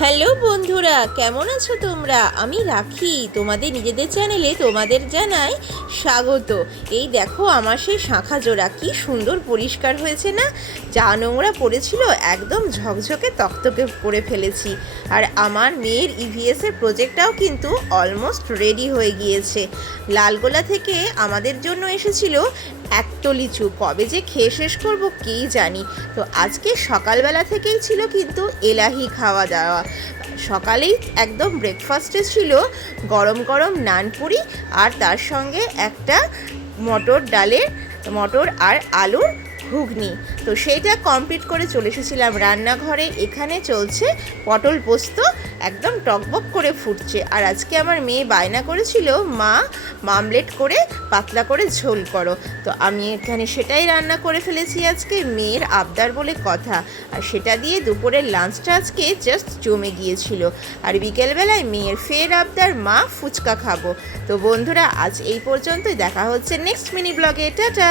Hello বন্ধুরা, কেমন আছো তোমরা? আমি রাখি, তোমাদের নিজেদের চ্যানেলে তোমাদের জানাই স্বাগত। এই দেখো আমার সেই শাঁখা জোড়া কি সুন্দর পরিষ্কার হয়েছে না? যা নোংরা পড়েছিল একদম ঝকঝকে তকতকে করে ফেলেছি। আর আমার মেয়ের ইভিএসের প্রজেক্টটাও কিন্তু অলমোস্ট রেডি হয়ে গিয়েছে। লালগোলা থেকে আমাদের জন্য এসেছিল একটো লিচু, কবে যে খেয়ে শেষ করবো কেই জানি। তো আজকে সকালবেলা থেকেই ছিল কিন্তু এলাহি খাওয়া দাওয়া। সকালেই একদম ব্রেকফাস্টে ছিল গরম গরম নানপুরি, আর তার সঙ্গে একটা মটর আর আলুর ঘুগনি। তো সেইটা কমপ্লিট করে চলে এসেছিলাম রান্নাঘরে। এখানে চলছে পটল পোস্ত, একদম টকবক করে ফুটছে। আর আজকে আমার মেয়ে বায়না করেছিল, মা মামলেট করে পাতলা করে ঝোল করো। তো আমি এখানে সেটাই রান্না করে ফেলেছি আজকে, মেয়ের আবদার বলে কথা। আর সেটা দিয়ে দুপুরের লাঞ্চটা আজকে জাস্ট জমে গিয়েছিল। আর বিকেলবেলায় মেয়ের ফের আবদার, মা ফুচকা খাবো। তো বন্ধুরা, আজ এই পর্যন্তই। দেখা হচ্ছে নেক্সট মিনি ব্লগে। টাটা।